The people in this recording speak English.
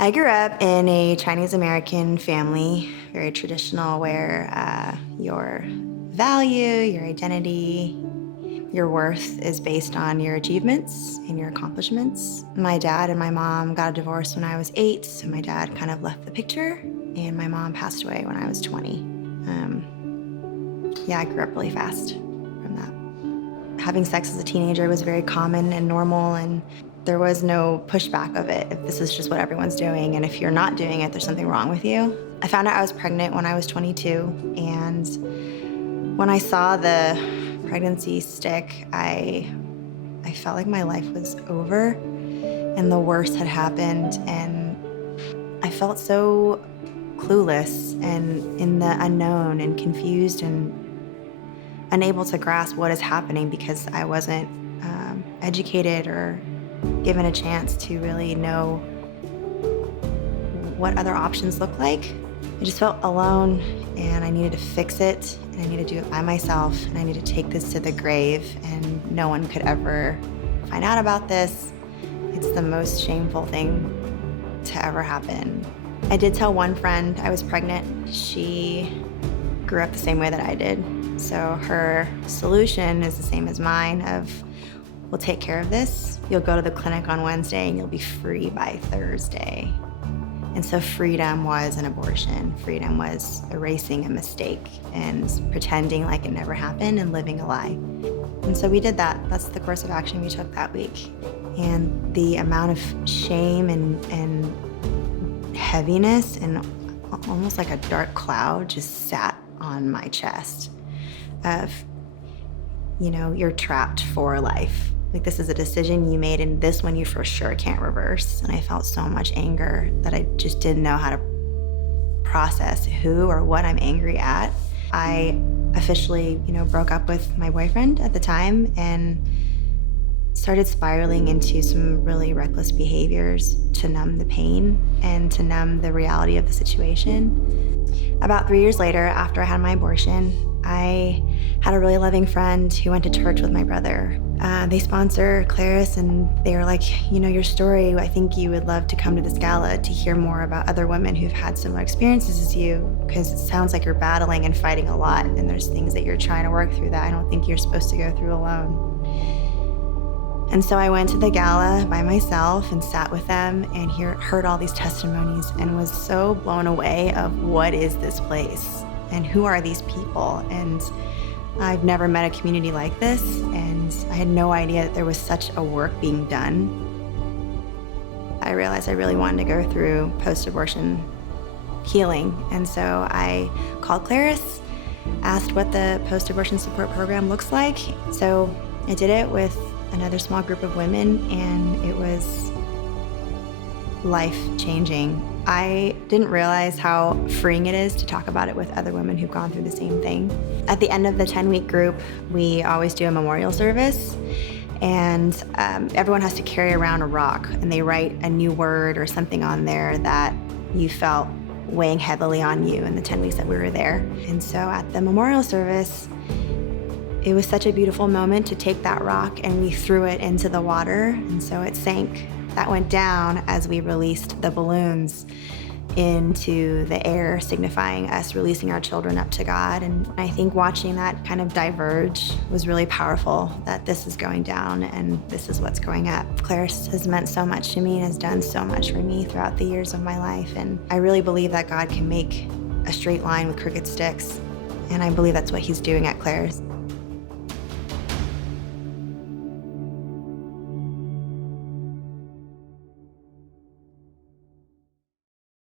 I grew up in a Chinese American family, very traditional, where your value, your identity, your worth is based on your achievements and your accomplishments. My dad and my mom got a divorce when I was 8, so my dad kind of left the picture, and my mom passed away when I was 20. Yeah, I grew up really fast from that. Having sex as a teenager was very common and normal, and there was no pushback of it. If this is just what everyone's doing, and if you're not doing it, there's something wrong with you. I found out I was pregnant when I was 22, and when I saw the pregnancy stick, I felt like my life was over and the worst had happened, and I felt so clueless and in the unknown and confused and unable to grasp what is happening because I wasn't educated or given a chance to really know what other options look like. I just felt alone, and I needed to fix it, and I needed to do it by myself, and I needed to take this to the grave, and no one could ever find out about this. It's the most shameful thing to ever happen. I did tell one friend I was pregnant. She grew up the same way that I did. So her solution is the same as mine of, we'll take care of this. You'll go to the clinic on Wednesday and you'll be free by Thursday. And so freedom was an abortion. Freedom was erasing a mistake and pretending like it never happened and living a lie. And so we did that. That's the course of action we took that week. And the amount of shame and heaviness and almost like a dark cloud just sat on my chest of, you're trapped for life. Like, this is a decision you made, and this one you for sure can't reverse. And I felt so much anger that I just didn't know how to process who or what I'm angry at. I officially, broke up with my boyfriend at the time and started spiraling into some really reckless behaviors to numb the pain and to numb the reality of the situation. About 3 years later, after I had my abortion, I had a really loving friend who went to church with my brother. They sponsor Claris, and they were like, your story, I think you would love to come to this gala to hear more about other women who've had similar experiences as you, because it sounds like you're battling and fighting a lot, and there's things that you're trying to work through that I don't think you're supposed to go through alone. And so I went to the gala by myself and sat with them and heard all these testimonies and was so blown away of what is this place and who are these people. And I've never met a community like this, and I had no idea that there was such a work being done. I realized I really wanted to go through post-abortion healing, and so I called Claris, asked what the post-abortion support program looks like. So I did it with another small group of women, and it was life-changing. I didn't realize how freeing it is to talk about it with other women who've gone through the same thing. At the end of the 10-week group, we always do a memorial service, and everyone has to carry around a rock, and they write a new word or something on there that you felt weighing heavily on you in the 10 weeks that we were there. And so at the memorial service, it was such a beautiful moment to take that rock, and we threw it into the water, and so it sank. That went down as we released the balloons into the air, signifying us releasing our children up to God. And I think watching that kind of diverge was really powerful, that this is going down and this is what's going up. Claris has meant so much to me and has done so much for me throughout the years of my life. And I really believe that God can make a straight line with crooked sticks. And I believe that's what he's doing at Claris.